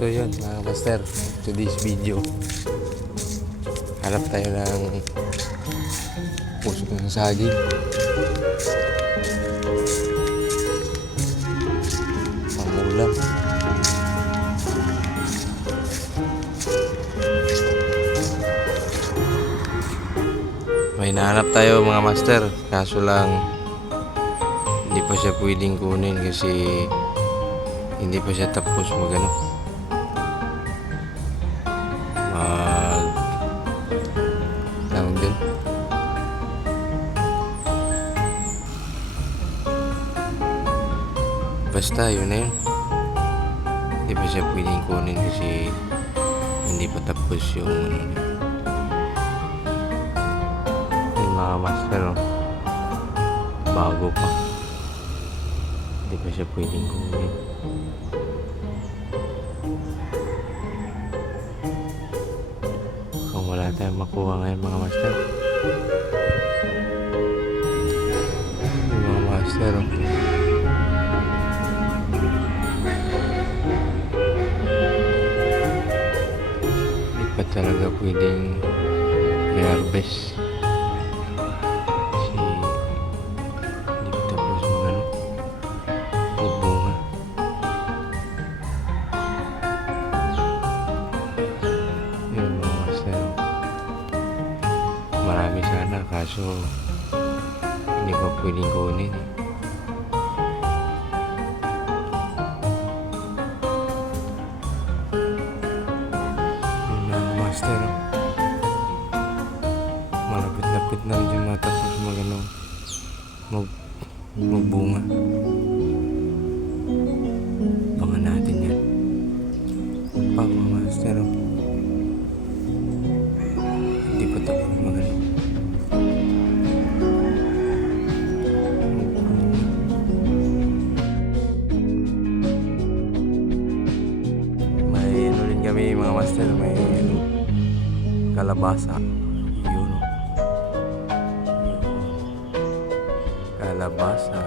So yun mga master, today's video hanap tayo ng puso ng saging. Pangulam. May nahanap tayo mga master, kaso lang hindi pa siya pwedeng kunin kasi hindi pa siya tapos tawag din, basta yun na yun, hindi pa siya pwedeng kunin kasi hindi pa tapos yung yung mga master, oh. Bago pa, hindi pa siya pwedeng kunin. Kung wala tayong makuha ngayon mga master, yung mga master, oh. Hindi pa talaga pwedeng i-harvest kasi hindi pa tapos magbunga. Yun mga master, marami sana kaso hindi pa pwedeng kunin, eh. Yun mga master, oh. Malapit-lapit na rin yung matapos magbunga. Bangan natin yan pa mga master, oh. Hindi pa tapos may ano rin kami mga master, may kalabasa. Yun, kalabasa